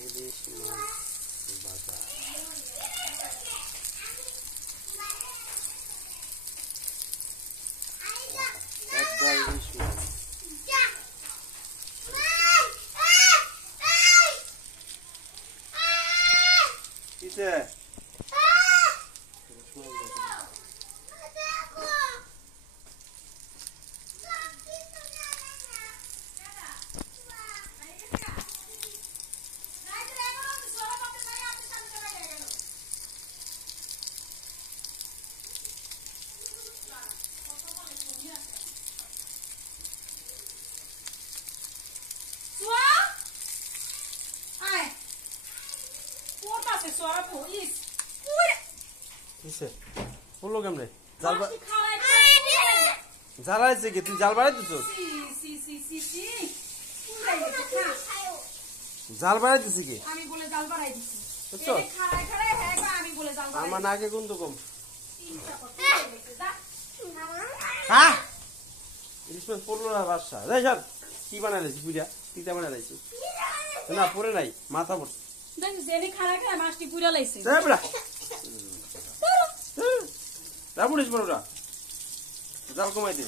ইলিশ মাছ ভাজা একবার ইলিশ মাছ কিসে কিসে বললো কেমনে জাল আছে কি তুই জাল বাড়াই দিছ জাল বাড়াই দিছি কি আমি বলে জাল বাড়াই দিছি বুঝছো খাড়ায় খাড়ায় হ্যাঁ আমি বলে জাল বাড়াই আমার নাকে কোন তো কম হ্যাঁ ইলিশ মাছ পড়লো না বাসা যাই চল কি বানাইছি পূজা পিঠা বানাইছি না পরে নাই মাথা পড়ছে দেখ জেনে খাড়ায় খাড়ায় মাছটি পুরা লাইছে যাই বড়া রাবুড়িস বড়রা জাল কমাই দে